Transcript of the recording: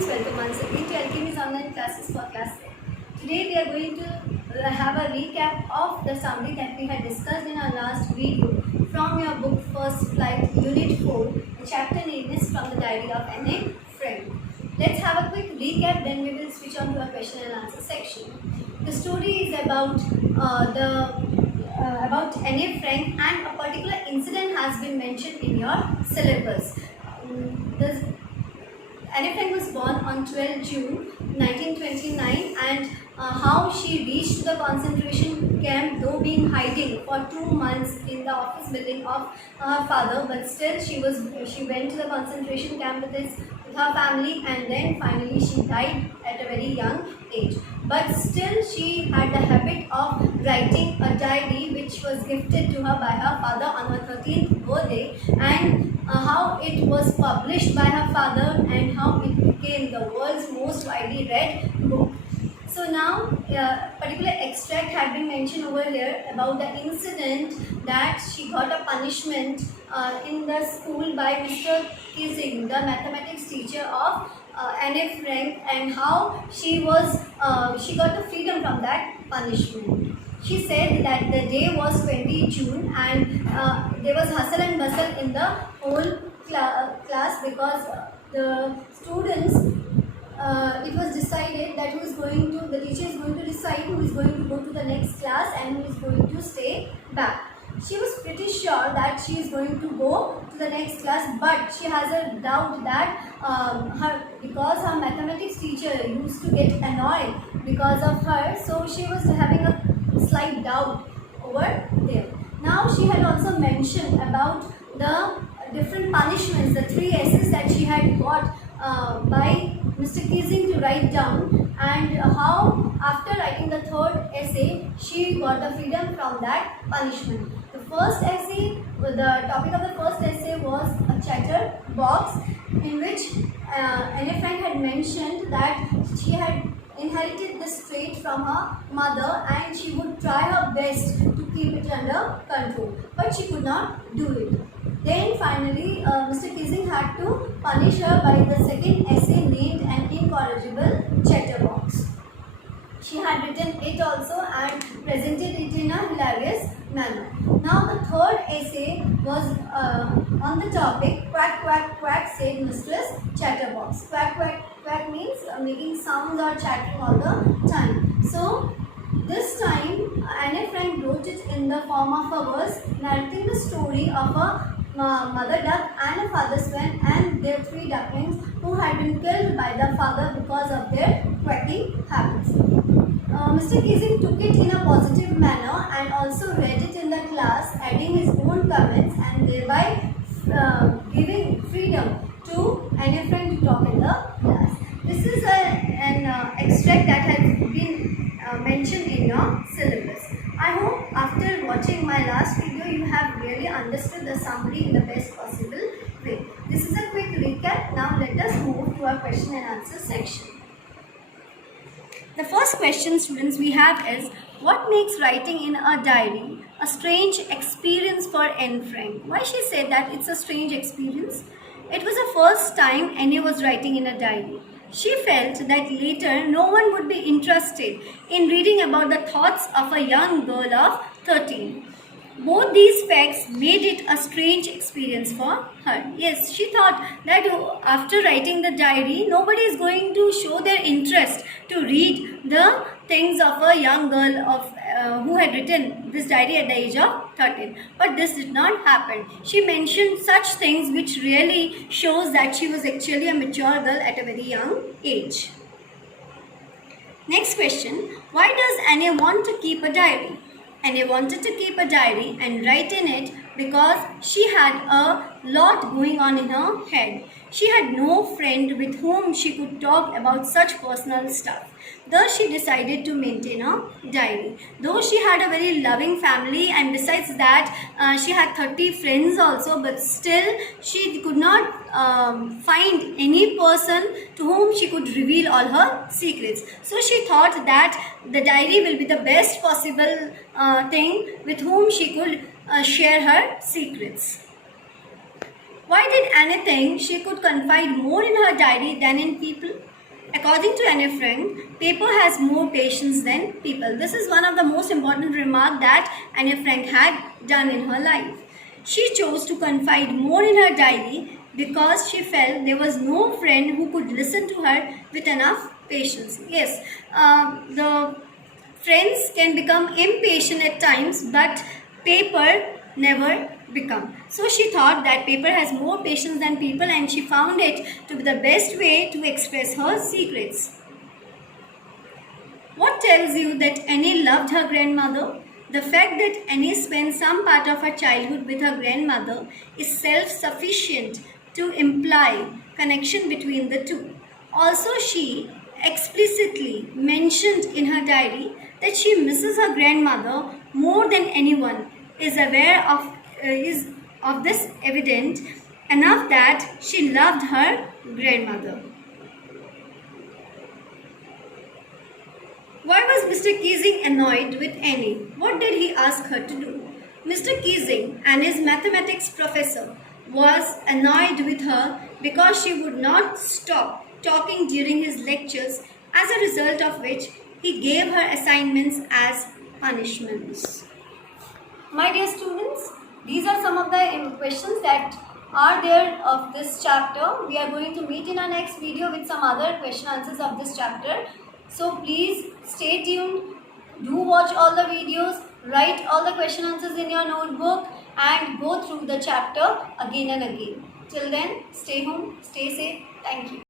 students, welcome once again to Alchemy's online classes for class 10. Today we are going to have a recap of the summary that we had discussed in our last video from your book First Flight Unit 4. The chapter name is From the Diary of Anne Frank. Let's have a quick recap, then we will switch on to our question and answer section. The story is about Anne Frank, and a particular incident has been mentioned in your syllabus. Anne Frank was born on 12 June 1929, and how she reached the concentration camp, though being hiding for 2 months in the office building of her father, but still she went to the concentration camp with her family, and then finally she died at a very young age. But still she had the habit of writing a diary which was gifted to her by her father on her 13th birthday, and how it was published by her father and how it became the world's most widely read book. So now a particular extract had been mentioned over here about the incident that she got a punishment in the school by Mr. Kissing, the mathematics teacher of Anne Frank, and how she got the freedom from that punishment. She said that the day was 20 June, and there was hustle and bustle in the whole class because the students, it was decided that the teacher is going to decide who is going to go to the next class and who is going to stay back. She was pretty sure that she is going to go to the next class, but she has a doubt that because her mathematics teacher used to get annoyed because of her, so she was having a slight doubt over there. Now she had also mentioned about the different punishments, the 3 essays that she had got by Mr. Kissing to write down, and how after writing the 3rd essay she got the freedom from that punishment. The first essay, the topic of the first essay was a chatter box, in which Anne Frank had mentioned that she had inherited this trait from her mother and she would try her best to keep it under control, but she could not do it. Then finally Mr. Kissing had to punish her by the second essay named An Incorrigible Chatterbox. She had written it also and presented it in a hilarious manner. Now the 3rd essay was on the topic Quack Quack Quack, said Mistress Chatterbox. Quack Quack Quack means making sounds or chattering all the time. So this time Anne Frank wrote it in the form of a verse narrating the story of a mother duck and a father swan and their 3 ducklings who had been killed by the father because of their quacking habits. Mr. Kissing took it in a positive manner and also read it in the class, adding his own comments and thereby giving freedom to Anne Frank to talk in the class. This is an extract that has been mentioned in your syllabus. I hope after watching my last video you have really understood the summary in the best possible way. This is a quick recap. Now let us move to our question and answer section. The first question, students, we have is, what makes writing in a diary a strange experience for Anne Frank? Why she said that it's a strange experience? It was the first time Anne was writing in a diary. She felt that later no one would be interested in reading about the thoughts of a young girl of 13. Both these facts made it a strange experience for her. Yes, she thought that after writing the diary, nobody is going to show their interest to read the things of a young girl who had written this diary at the age of 13. But this did not happen. She mentioned such things which really shows that she was actually a mature girl at a very young age. Next question, why does Anne want to keep a diary? Anne wanted to keep a diary and write in it because she had a lot going on in her head. She had no friend with whom she could talk about such personal stuff. Thus she decided to maintain a diary. Though she had a very loving family, and besides that she had 30 friends also, but still she could not find any person to whom she could reveal all her secrets. So she thought that the diary will be the best possible thing with whom she could share her secrets. Why did Anne think she could confide more in her diary than in people? According to Anne Frank, paper has more patience than people. This is one of the most important remarks that Anne Frank had done in her life. She chose to confide more in her diary because she felt there was no friend who could listen to her with enough patience. Yes, the friends can become impatient at times, but paper never become. So she thought that paper has more patience than people, and she found it to be the best way to express her secrets. What tells you that Annie loved her grandmother? The fact that Annie spent some part of her childhood with her grandmother is self-sufficient to imply connection between the two. Also, she explicitly mentioned in her diary that she misses her grandmother more than anyone is aware of this evident enough that she loved her grandmother. Why was Mr. Keesing annoyed with Annie? What did he ask her to do? Mr. Keesing, Annie's mathematics professor, was annoyed with her because she would not stop talking during his lectures, as a result of which he gave her assignments as punishments. My dear students, these are some of the questions that are there of this chapter. We are going to meet in our next video with some other question answers of this chapter. So please stay tuned, do watch all the videos, write all the question answers in your notebook and go through the chapter again and again. Till then, stay home, stay safe. Thank you.